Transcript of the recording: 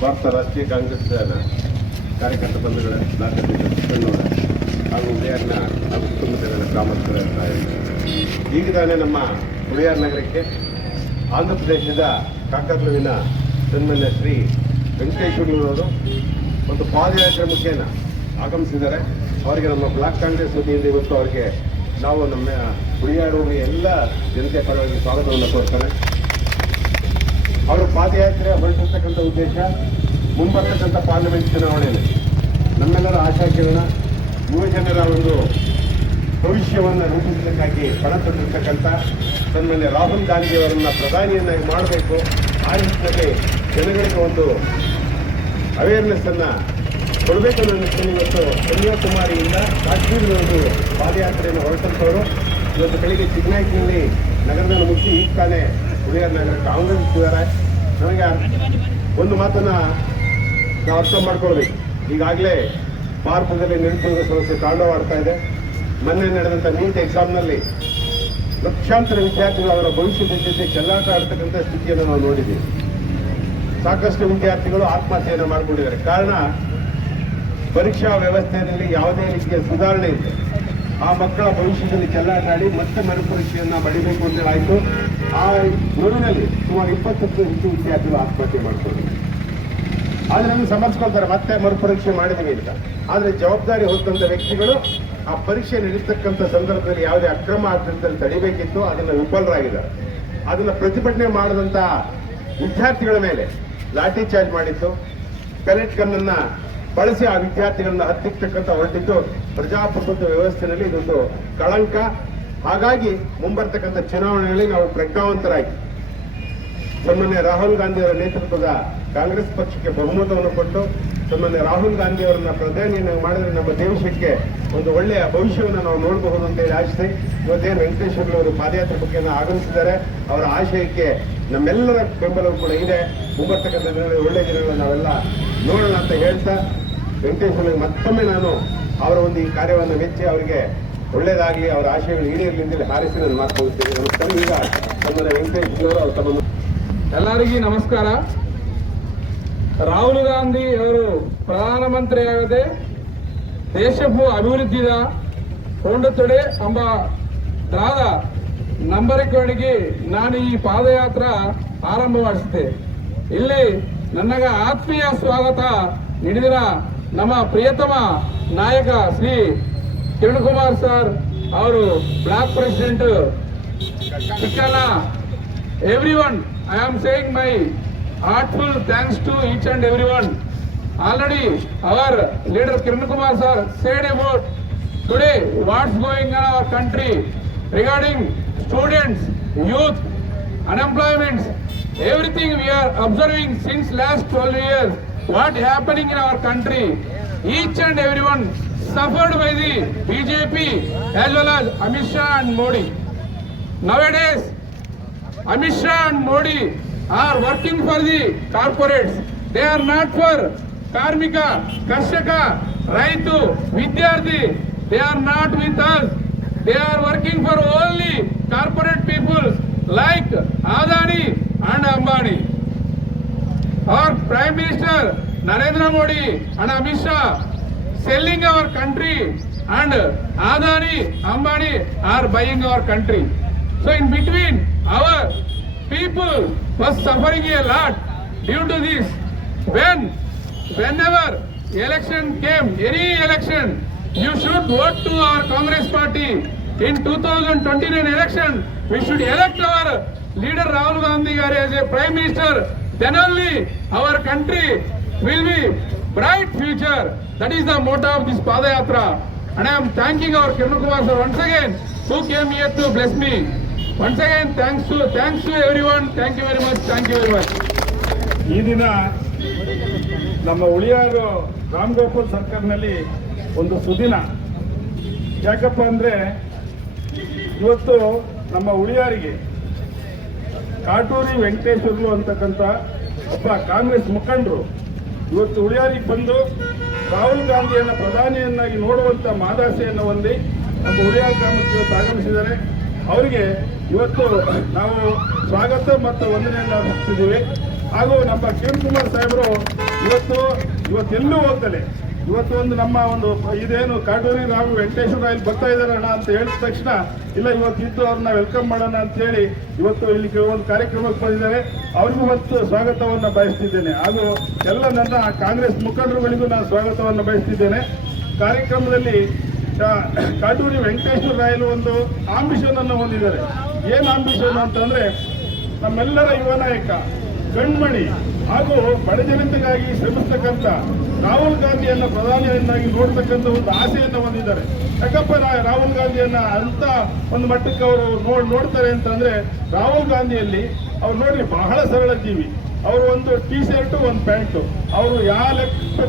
ಭಾರತ ರಾಷ್ಟ್ರೀಯ ಕಾಂಗ್ರೆಸ್ ಕಾರ್ಯಕರ್ತ ಬಂಧುಗಳ ಬ್ಲಾಕ್ ಅಧ್ಯಕ್ಷ ಹಾಗೂ ಉಳಿಯಾರ್ನ ಕುಟುಂಬದ ಗ್ರಾಮಸ್ಥರ ಈಗ ತಾನೇ ನಮ್ಮ ಉಳಿಯಾರ್ ನಗರಕ್ಕೆ ಆಂಧ್ರ ಪ್ರದೇಶದ ಕಾಕದ್ರುವಿನ ಸನ್ಮಾನ್ಯ ಶ್ರೀ ವೆಂಕಟೇಶ್ವರನವರು ಒಂದು ಪಾದಯಾತ್ರೆ ಮುಖೇನ ಆಗಮಿಸಿದ್ದಾರೆ. ಅವರಿಗೆ ನಮ್ಮ ಬ್ಲಾಕ್ ಕಾಂಗ್ರೆಸ್ ವತಿಯಿಂದ ಇವತ್ತು ಅವರಿಗೆ ನಾವು ನಮ್ಮ ಉಳಿಯಾರು ಎಲ್ಲ ಜನತೆ ಪರವಾಗಿ ಸ್ವಾಗತವನ್ನು ಕೊಡ್ತಾರೆ. ಅವರು ಪಾದಯಾತ್ರೆ ಹೊರಟಿರ್ತಕ್ಕಂಥ ಉದ್ದೇಶ ಮುಂಬರ್ತಕ್ಕಂಥ ಪಾರ್ಲಿಮೆಂಟ್ ಚುನಾವಣೆಯಲ್ಲಿ ನಮ್ಮೆಲ್ಲರ ಆಶಾಕಿರಣ ಯುವಜನರ ಒಂದು ಭವಿಷ್ಯವನ್ನು ರೂಪಿಸಲಿಕ್ಕಾಗಿ ಪಣತೊಟ್ಟಿರ್ತಕ್ಕಂಥ ಸನ್ಮಾನ್ಯ ರಾಹುಲ್ ಗಾಂಧಿಯವರನ್ನು ಪ್ರಧಾನಿಯನ್ನಾಗಿ ಮಾಡಬೇಕು. ಆ ನಿಟ್ಟಿನಲ್ಲಿ ಜನಗಳಿಗೆ ಒಂದು ಅವೇರ್ನೆಸ್ಸನ್ನು ಕೊಡಬೇಕು ಅನ್ನೋ ನಿಟ್ಟಿನಲ್ಲಿ ಇವತ್ತು ಕನ್ಯಾಕುಮಾರಿಯಿಂದ ಕಾಶ್ಮೀರದ ಒಂದು ಪಾದಯಾತ್ರೆಯನ್ನು ಹೊರಟಂಥವರು ಇವತ್ತು ಬೆಳಿಗ್ಗೆ ಚಿಕ್ಕನಾಯ್ಕಿನಲ್ಲಿ ನಗರದಲ್ಲಿ ಮುಗಿಸಿ ಈಗ ತಾನೇ ಉಳಿಯಾರ್ ನಗರಕ್ಕೆ ಆಗಮಿಸಿದ್ದಾರೆ. ನನಗೆ ಒಂದು ಮಾತನ್ನು ನಾವು ಅರ್ಥ ಮಾಡ್ಕೊಳ್ಬೇಕು. ಈಗಾಗಲೇ ಭಾರತದಲ್ಲಿ ನಿರುದ್ಯೋಗ ಸಮಸ್ಯೆ ತಾಂಡವಾಡ್ತಾ ಇದೆ. ಮೊನ್ನೆ ನಡೆದಂಥ ನೀಟ್ ಎಕ್ಸಾಮ್ನಲ್ಲಿ ಲಕ್ಷಾಂತರ ವಿದ್ಯಾರ್ಥಿಗಳು ಅವರ ಭವಿಷ್ಯದ ಜೊತೆ ಚೆಲ್ಲಾಟ ಆಡ್ತಕ್ಕಂಥ ಸ್ಥಿತಿಯನ್ನು ನಾವು ನೋಡಿದ್ದೀವಿ. ಸಾಕಷ್ಟು ವಿದ್ಯಾರ್ಥಿಗಳು ಆತ್ಮಹತ್ಯೆಯನ್ನು ಮಾಡಿಕೊಂಡಿದ್ದಾರೆ. ಕಾರಣ ಪರೀಕ್ಷಾ ವ್ಯವಸ್ಥೆಯಲ್ಲಿ ಯಾವುದೇ ರೀತಿಯ ಸುಧಾರಣೆ ಇದೆ. ಆ ಮಕ್ಕಳ ಭವಿಷ್ಯದಲ್ಲಿ ಚೆಲ್ಲಾಟ ಆಡಿ ಮತ್ತೆ ಮರುಪರೀಕ್ಷೆಯನ್ನು ಬಡಿಬೇಕು ಅಂತ ಆಯಿತು. ಆ ನೋವಿನಲ್ಲಿ ಸುಮಾರು 20ಕ್ಕೂ ಹೆಚ್ಚು ವಿದ್ಯಾರ್ಥಿಗಳು ಆತ್ಮಹತ್ಯೆ ಮಾಡ್ಕೊಂಡಿದ್ದಾರೆ. ಆದರೆ ಅದನ್ನು ಸಮರ್ಸ್ಕೊಳ್ತಾರೆ, ಮತ್ತೆ ಮರುಪರೀಕ್ಷೆ ಮಾಡಿದೀವಿ ಅಂತ. ಆದರೆ ಜವಾಬ್ದಾರಿ ಹೊತ್ತಂತ ವ್ಯಕ್ತಿಗಳು ಆ ಪರೀಕ್ಷೆ ನಡೀತಕ್ಕಂಥ ಸಂದರ್ಭದಲ್ಲಿ ಯಾವುದೇ ಅಕ್ರಮ ಆಗ್ತಿದ್ದಲ್ಲಿ ತಡಿಬೇಕಿತ್ತು, ಅದನ್ನು ವಿಫಲರಾಗಿದ್ದಾರೆ. ಅದನ್ನು ಪ್ರತಿಭಟನೆ ಮಾಡಿದಂಥ ವಿದ್ಯಾರ್ಥಿಗಳ ಮೇಲೆ ಲಾಠಿ ಚಾರ್ಜ್ ಮಾಡಿತ್ತು. ಪೆಲೆಟ್ ಗನ್ನನ್ನು ಬಳಸಿ ಆ ವಿದ್ಯಾರ್ಥಿಗಳನ್ನ ಹತ್ತಿಕ್ಕತಕ್ಕಂಥ ಹೊರಟಿದ್ದು ಪ್ರಜಾಪ್ರಭುತ್ವ ವ್ಯವಸ್ಥೆಯಲ್ಲಿ ಇದೊಂದು ಕಳಂಕ. ಹಾಗಾಗಿ ಮುಂಬರ್ತಕ್ಕಂಥ ಚುನಾವಣೆಯಲ್ಲಿ ನಾವು ಪ್ರಜ್ಞಾವಂತರಾಗಿ ಸನ್ಮಾನ್ಯ ರಾಹುಲ್ ಗಾಂಧಿಯವರ ನೇತೃತ್ವದ ಕಾಂಗ್ರೆಸ್ ಪಕ್ಷಕ್ಕೆ ಬಹುಮತವನ್ನು ಕೊಟ್ಟು ಸನ್ಮಾನ್ಯ ರಾಹುಲ್ ಗಾಂಧಿಯವರನ್ನ ಪ್ರಧಾನಿಯನ್ನು ಮಾಡಿದ್ರೆ ನಮ್ಮ ದೇಶಕ್ಕೆ ಒಂದು ಒಳ್ಳೆಯ ಭವಿಷ್ಯವನ್ನು ನಾವು ನೋಡಬಹುದು ಅಂತೇಳಿ ಆಶಿಸಿ ಇವತ್ತೇನು ವೆಂಕಟೇಶ್ವರನವರು ಪಾದಯಾತ್ರೆ ಬಗ್ಗೆ ಆಗಮಿಸಿದ್ದಾರೆ. ಅವರ ಆಶಯಕ್ಕೆ ನಮ್ಮೆಲ್ಲರ ಬೆಂಬಲವೂ ಕೂಡ ಇದೆ. ಮುಂಬರ್ತಕ್ಕಂಥ ದಿನಗಳಲ್ಲಿ ಒಳ್ಳೆಯ ದಿನಗಳನ್ನು ನಾವೆಲ್ಲ ನೋಡೋಣ ಅಂತ ಹೇಳ್ತಾ ವೆಂಕಟೇಶ್ವರನಿಗೆ ಮತ್ತೊಮ್ಮೆ ನಾನು ಅವರ ಒಂದು ಈ ಕಾರ್ಯವನ್ನು ಮೆಚ್ಚಿ ಅವರಿಗೆ ಒಳ್ಳೆಯದಾಗಲಿ, ಅವರ ಆಶಯಗಳು ಈಡೇರಲಿ ಅಂತೇಳಿ ಹಾರಿಸಿ ನಾನು ಮಾತನಾಡುತ್ತೇನೆ. ನಮಸ್ಕಾರ. ಈಗ ಸನ್ಮಾನ್ಯ ವೆಂಕಟೇಶ್ವರವರು ಅವರು ತಮ್ಮ ಎಲ್ಲರಿಗೂ ನಮಸ್ಕಾರ. ರಾಹುಲ್ ಗಾಂಧಿ ಅವರು ಪ್ರಧಾನಮಂತ್ರಿ ಆಗದೆ ದೇಶವು ಅಭಿವೃದ್ಧಿದ ಕೊಂಡುತೊಡೆ ಎಂಬ ದಾದ ನಂಬರಿಕೆಯೊಳಗೆ ನಾನು ಈ ಪಾದಯಾತ್ರೆ ಆರಂಭ ಮಾಡಿಸಿದೆ. ಇಲ್ಲಿ ನನಗ ಆತ್ಮೀಯ ಸ್ವಾಗತ ನೀಡಿದ ನಮ್ಮ ಪ್ರಿಯತಮ ನಾಯಕ ಶ್ರೀ ಕಿರಣ್ ಕುಮಾರ್ ಸರ್ ಅವರು, block president Chikkanna, everyone, I am saying my heartful thanks to each and everyone. Already our leader Kiran Kumar sir said about today what's going on in our country regarding students, youth, unemployment, everything we are observing since last 12 years, what happening in our country. Each and everyone suffered by the BJP as well as Amit Shah and Modi. Nowadays Amit Shah and Modi are working for the corporates. They are not for Karmika, Karshaka, Raitu, Vidyarthi. They are not with us. They are working for only corporate people like Adani and Ambani. Our Prime Minister Narendra Modi and Amit Shah selling our country, and Adani, Ambani are buying our country. So in between, our people was suffering a lot due to this. Whenever election came, any election, you should vote to our Congress party. In 2029 election, we should elect our leader Rahul Gandhi as a Prime Minister. Then only our country will be bright future. That is the motto of this Padayatra. And I am thanking our Kiran Kumar sir once again, who came here to bless me. Once again, thanks to everyone. Thank you very much. Thank you very much. ಈ ದಿನ ನಮ್ಮ ಉಳಿಯಾರು ರಾಮ್ ಗೋಪಾಲ್ ಸರ್ಕಲ್ನಲ್ಲಿ ಒಂದು ಸುದಿನ. ಯಾಕಪ್ಪ ಅಂದರೆ ಇವತ್ತು ನಮ್ಮ ಉಳಿಯಾರಿಗೆ ಕಾಟೂರಿ ವೆಂಕಟೇಶ್ವರರು ಅಂತಕ್ಕಂಥ ಒಬ್ಬ ಕಾಂಗ್ರೆಸ್ ಮುಖಂಡರು ಇವತ್ತು ಉಳಿಯಾರಿಗೆ ಬಂದು ರಾಹುಲ್ ಗಾಂಧಿಯನ್ನು ಪ್ರಧಾನಿಯನ್ನಾಗಿ ನೋಡುವಂಥ ಮಾದಾಸೆಯನ್ನು ಹೊಂದಿ ನಮ್ಮ ಉಳಿಯಾರ ಗ್ರಾಮಕ್ಕೆ ಇವತ್ತು ಆಗಮಿಸಿದ್ದಾರೆ. ಅವರಿಗೆ ಇವತ್ತು ನಾವು ಸ್ವಾಗತ ಮತ್ತು ವಂದನೆಯನ್ನು ಅರ್ಪಿಸ್ತಿದ್ದೀವಿ. ಹಾಗೂ ನಮ್ಮ ಕಿರಣ್ ಕುಮಾರ್ ಸಾಹೇಬರು ಇವತ್ತೆಲ್ಲೂ ಹೋಗ್ತಾರೆ. ಇವತ್ತು ಒಂದು ನಮ್ಮ ಒಂದು ಇದೇನು ಕಾಟೂರಿ ರಾವ್ ವೆಂಕಟೇಶ್ವರ ಇಲ್ಲಿ ಬರ್ತಾ ಇದಾರಣ್ಣ ಅಂತ ಹೇಳಿದ ತಕ್ಷಣ ಇಲ್ಲ ಇವತ್ತಿದ್ದು ಅವ್ರನ್ನ ವೆಲ್ಕಮ್ ಮಾಡೋಣ ಅಂತ ಹೇಳಿ ಇವತ್ತು ಇಲ್ಲಿ ಒಂದು ಕಾರ್ಯಕ್ರಮಕ್ಕೆ ಬಂದಿದ್ದಾರೆ. ಅವ್ರಿಗೂ ಮತ್ತು ಸ್ವಾಗತವನ್ನು ಬಯಸ್ತಿದ್ದೇನೆ. ಹಾಗೂ ಎಲ್ಲ ನನ್ನ ಕಾಂಗ್ರೆಸ್ ಮುಖಂಡರುಗಳಿಗೂ ನಾನು ಸ್ವಾಗತವನ್ನು ಬಯಸ್ತಿದ್ದೇನೆ. ಕಾರ್ಯಕ್ರಮದಲ್ಲಿ ಕಾಟೂರಿ ವೆಂಕಟೇಶ್ವರ ರಾಯಲು ಒಂದು ಆಂಬಿಷನ್ ಅನ್ನು ಹೊಂದಿದ್ದಾರೆ. ಏನು ಆಂಬಿಷನ್ ಅಂತಂದ್ರೆ ನಮ್ಮೆಲ್ಲರ ಯುವ ನಾಯಕ ಕಣ್ಮಣಿ ಹಾಗೂ ಬಡಜನತೆಗಾಗಿ ಶ್ರಮಿಸ್ತಕ್ಕಂಥ ರಾಹುಲ್ ಗಾಂಧಿಯನ್ನ ಪ್ರಧಾನಿಯನ್ನಾಗಿ ನೋಡ್ತಕ್ಕಂಥ ಒಂದು ಆಸೆಯನ್ನು ಹೊಂದಿದ್ದಾರೆ. ಯಾಕಪ್ಪ ರಾಹುಲ್ ಗಾಂಧಿಯನ್ನ ಅಂತ ಒಂದು ಮಟ್ಟಕ್ಕೆ ಅವರು ನೋಡ್ತಾರೆ ಅಂತಂದ್ರೆ ರಾಹುಲ್ ಗಾಂಧಿಯಲ್ಲಿ ಅವ್ರು ನೋಡ್ರಿ ಬಹಳ ಸರಳ ಜೀವಿ. ಅವರು ಒಂದು ಟೀ ಶರ್ಟ್ ಒಂದು ಪ್ಯಾಂಟು, ಅವರು ಯಾವ ಲೆಕ್ಕ